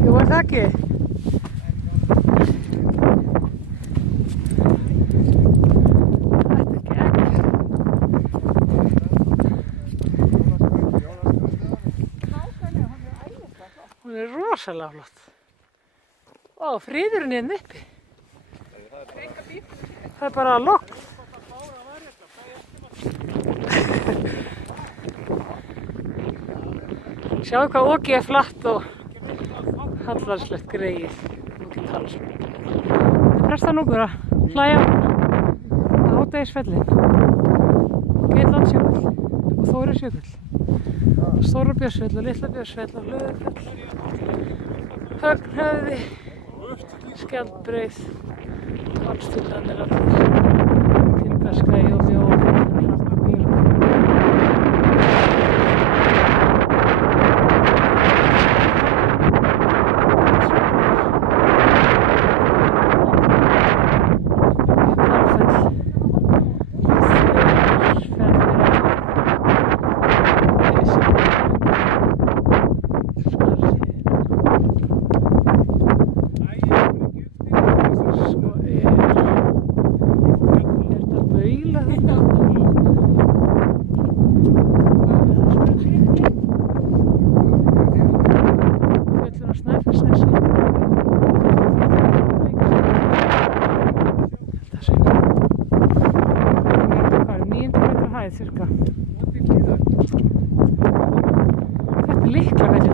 Jú, er það ekki? Hún er rosalega flott. Ó, friðurinn hérna uppi. Það er bara logn. Sjáu hvað okið er flatt og hallarslegt greið. Þetta er prestanúpur að hlæja á hádegisfellin. Geitlandsjökull og Þórisjökull. Stóra Björnsfell og Litla Björnsfell og Hlöðufell. Högnhöfði, Skjaldbreið, Hvalstunganir allir. Tilberskagi og Mjóafell og Hrafnabjörg. Cirka. Þetta er Liklavellir